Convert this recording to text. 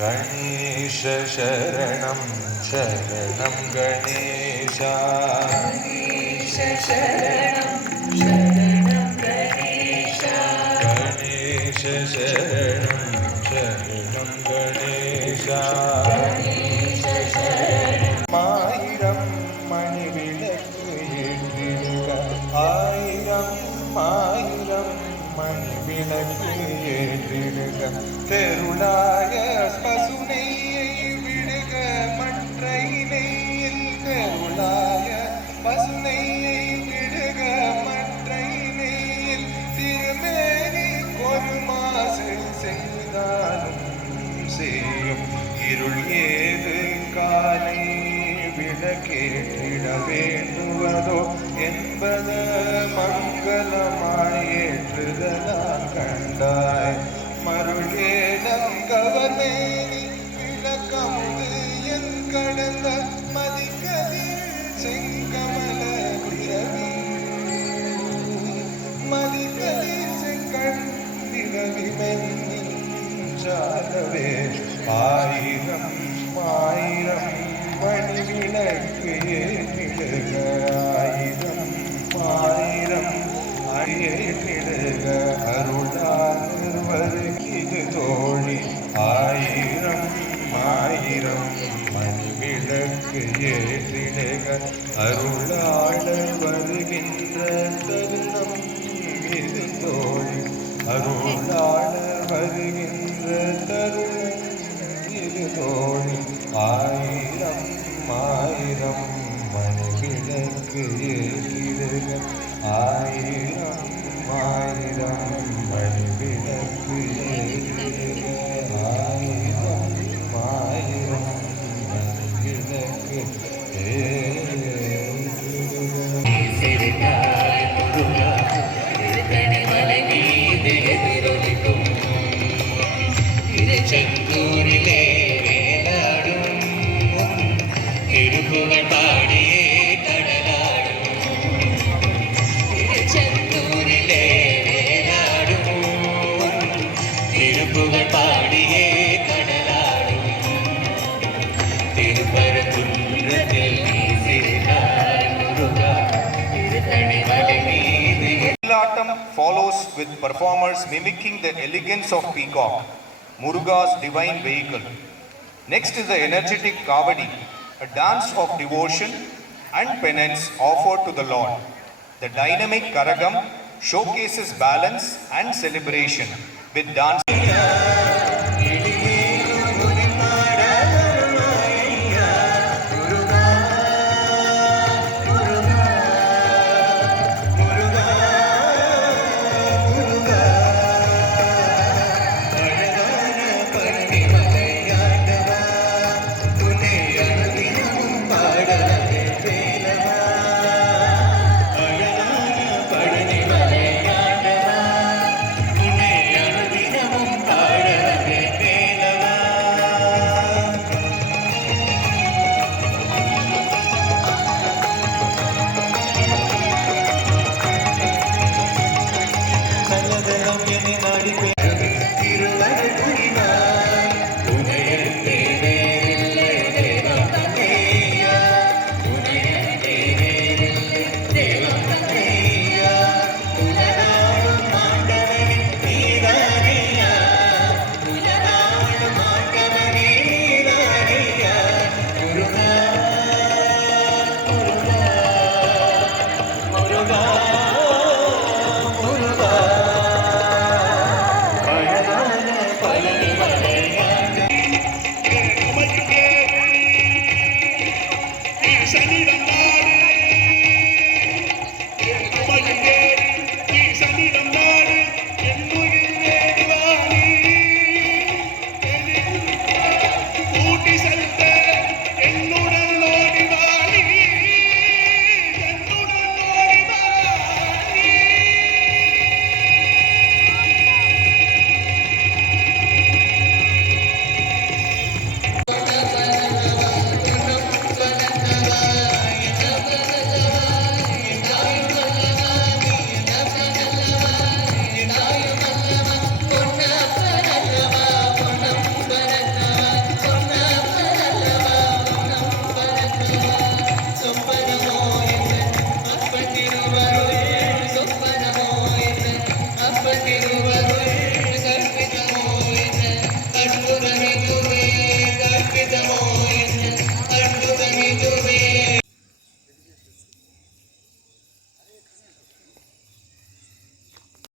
गणेश शरणं शरणं गणेश गणेश शरणं शरणं गणेश गणेश शरणं शरणं गणेश गणेश शरणं ஆயிரம் மணி விளக்கு ஏற்றிடுக ஆயிரம் ஆயிரம் மணி விளக்கு ஏற்றிடுக தெருளாய பசுனையை விடுக மற்றை நெய்யில் தெருளாய பசுனையை விடுக மற்றை நெய்யில் திருமேனி ஒரு மாசு செய்தாலும் செய்யும் இருள் ஏது காலை விளக்கேற்றிட வேண்டுவதோ என்பது மங்களமாய் ஏற்றுதலால் கண்டாய் மருளேலம் கவர்மேனி விளக்கமுது என் கடந்த மதிக்கதில் செங்கமல பிறவி மதிக்கதில் செங்கண் பிறவி மெஞ்சாலவே ஆயிரம் ஆயிரம் மணி விளக்கு ஏற்றிடுக ஆயிரம் ஆயிரம் ஏற்றிடுக அருளாளர் வருகிது தோழி ஆயிரம் ஆயிரம் மணி விளக்கு ஏற்றிடுக அருளாளர் வருகின்ற தருணம் இது தோழி அருளாளர் வருகின்ற தருணம் இது தோழி ஆயிரம் ஆயிரம் மணி விளக்கு ஏற்றிடுக ஆயிரம் ஆயிரம் மணி விளக்கு ஏற்றிடுக ஆயிரம் ஆயிரம் மணி விளக்கு செந்தூரிலே வேலாடும் திருப்புகழ் பாடியே கடலாடும் செந்தூரிலே வேலாடும் திருப்புகழ் பாடியே கடலாடும் திருப்பரங்குன்றத்தில் நீ சிறுநாள் முருகா திருத்தணிமலை மீது. Mohilattam follows with performers mimicking the elegance of peacock, Muruga's divine vehicle. Next is the energetic Kavadi, a dance of devotion and penance offered to the Lord. The dynamic Karagam showcases balance and celebration with dance. Thank you.